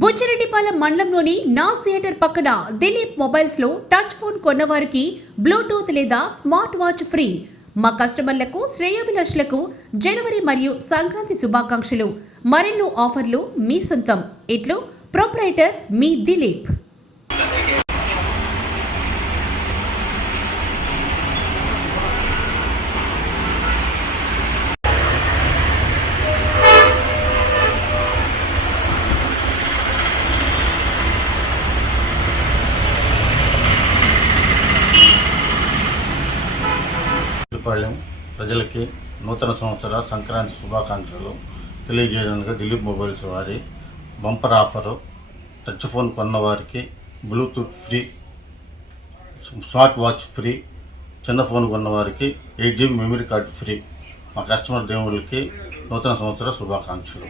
బుచ్చిరెడ్డిపాలెం మండలంలోని నాస్ థియేటర్ పక్కన దిలీప్ మొబైల్స్ లో టచ్ ఫోన్ కొన్నవారికి బ్లూటూత్ లేదా స్మార్ట్ వాచ్ ఫ్రీ. మా కస్టమర్లకు శ్రేయోభిలాషులకు జనవరి మరియు సంక్రాంతి శుభాకాంక్షలు. మరెన్నో ఆఫర్లు మీ సొంతం. ఇట్లు ప్రొప్రైటర్ మీ దిలీప్. ప్రజలకి నూతన సంవత్సర సంక్రాంతి శుభాకాంక్షలు తెలియజేయడానికి దిలీప్ మొబైల్స్ వారి బంపర్ ఆఫరు. టచ్ ఫోన్ కొన్న వారికి Bluetooth free, smart watch free, చిన్న ఫోన్ కొన్న వారికి 8 GB మెమరీ కార్డు ఫ్రీ. మా కస్టమర్ దేవుళ్ళకి నూతన సంవత్సర శుభాకాంక్షలు.